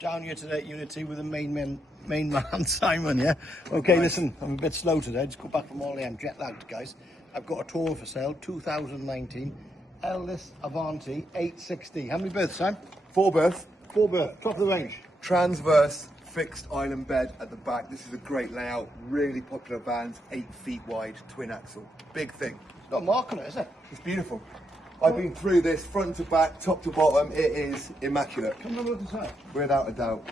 down here today at Unity with the main man Simon, yeah? Okay, right. Listen, I'm a bit slow today. Just got back from all I'm jet lagged, guys. I've got a Tourer for sale, 2019 Ellis Avanti 860. How many berths, Sam? 4 berth. 4 berth, top of the range. Transverse fixed island bed at the back. This is a great layout, really popular vans, 8 feet wide, twin axle. Big thing. It's got a mark on it, isn't it? It's beautiful. I've been through this front to back, top to bottom. It is immaculate. Come on, look inside. Without a doubt.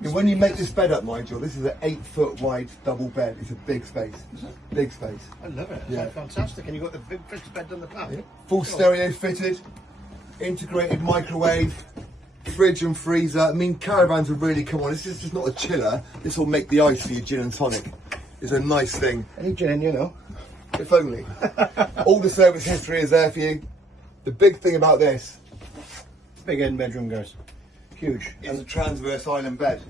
And when you make this bed up, Nigel, this is an 8 foot wide double bed. It's a big space. Big space. I love it. Yeah. It's fantastic. And you've got the big fixed bed on the back. Yeah. Full stereo fitted, integrated microwave, fridge and freezer. I mean, caravans have really come on. This is just not a chiller. This will make the ice for your gin and tonic. It's a nice thing. Any gin, you know. If only. All the service history is there for you. The big thing about this, big end bedroom, guys. Huge. Is a transverse island bed.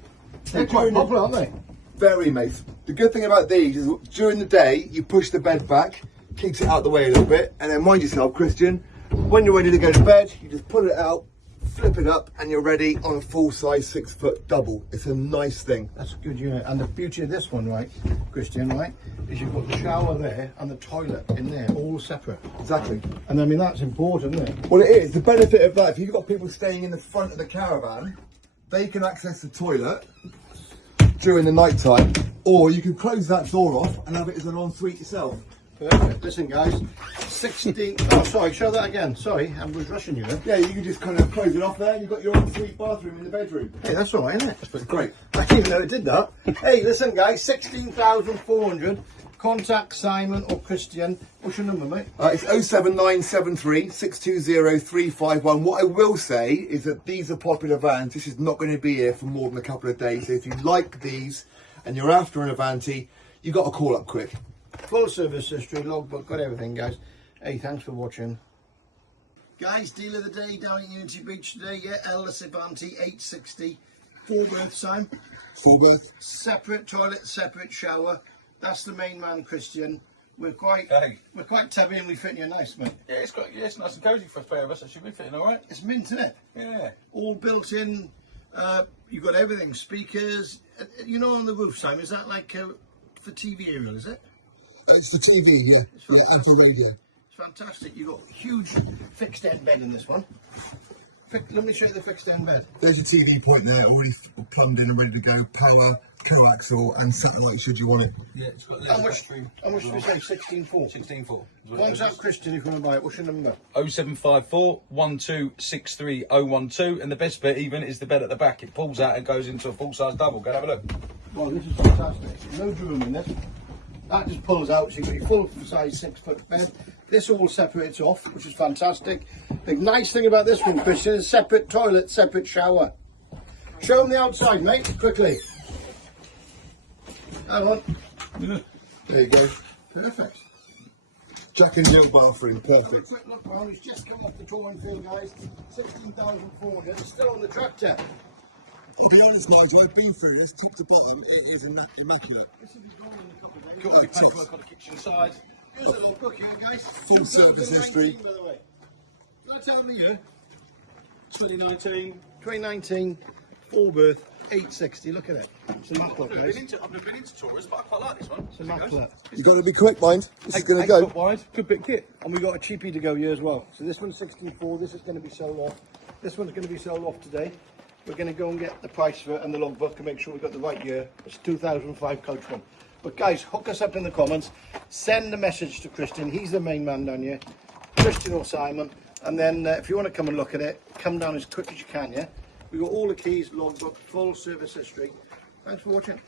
They're quite popular, aren't they? Very, mate. The good thing about these is during the day, you push the bed back, keeps it out the way a little bit, and then mind yourself, Christian, when you're ready to go to bed, you just pull it out, flip it up, and you're ready on a full-size 6 foot double. It's a nice thing. That's a good unit. And the beauty of this one, right, Christian, right, is you've got the shower there and the toilet in there, all separate. Exactly. And I mean, that's important, isn't it? Well, it is. The benefit of that, if you've got people staying in the front of the caravan, they can access the toilet during the night time, or you can close that door off and have it as an ensuite yourself. Perfect. Listen, guys, 16. Oh, sorry, show that again. Sorry, I was rushing you then. Yeah, you can just kind of close it off there and you've got your ensuite bathroom in the bedroom. Hey, that's all right, isn't it? That's great. I didn't even know it did that. Hey, listen, guys, 16,400. Contact Simon or Christian. What's your number, mate? It's 07973 620 351. What I will say is that these are popular vans. This is not going to be here for more than a couple of days. So if you like these and you're after an Avanti, you've got to call up quick. Full service history, logbook, got everything, guys. Hey, thanks for watching. Guys, deal of the day down at Unity Beach today, yeah, Ellis Avanti 860. 4 berth, Simon. 4 berth. Separate toilet, separate shower. That's the main man, Christian. We're quite tabby and we fit in you nice, mate. Yeah, it's nice and cosy for 3 of us. It should be fitting all right. It's mint, isn't it? Yeah. All built in. You've got everything. Speakers. You know, on the roof, Simon. Is that like for TV aerial? Is it? It's for TV, yeah. Yeah, and for radio. It's fantastic. You've got a huge fixed end bed in this one. Let me show you the fixed end bed. There's your TV point there, already plumbed in and ready to go. Power, coaxial, and satellite should you want it. Yeah, it's got How much did we say? 16.4. 16.4. Contact Christian if you want to buy it. What's your number? 0754 1263 012. And the best bit even is the bed at the back. It pulls out and goes into a full-size double. Go and have a look. Well, this is fantastic. No room in this. That just pulls out, so you've got your full-size 6 foot bed. This all separates off, which is fantastic. The nice thing about this one, Christian, is separate toilet, separate shower. Show them the outside, mate, quickly. Hang on. There you go. Perfect. Jack and Jill bathroom, perfect. Quick look round, he's just come off the touring field, guys. 16,400, still on the tractor. I'll be honest, Nigel, I've been through this, top to bottom, it is immaculate. This will be going in a couple of days. Got the patchwork on the kitchen side. Here's a little book here, guys. Full service history. By the way. Can I tell them the year? 2019. 2019, 4 berth, 860. Look at it. It's immaculate, I've guys. never been into Taurus, but I quite like this one. It's immaculate. You've got to be quick, mind. This is going to go. Wide, good bit kit. And we got a cheapie to go here as well. So this one's 16.4. This is going to be sold off. This one's going to be sold off today. We're going to go and get the price for it and the logbook and make sure we've got the right year. It's 2005 coach one. But guys, hook us up in the comments. Send a message to Christian. He's the main man down here. Christian or Simon. And then if you want to come and look at it, come down as quick as you can, yeah? We've got all the keys, logbook, full service history. Thanks for watching.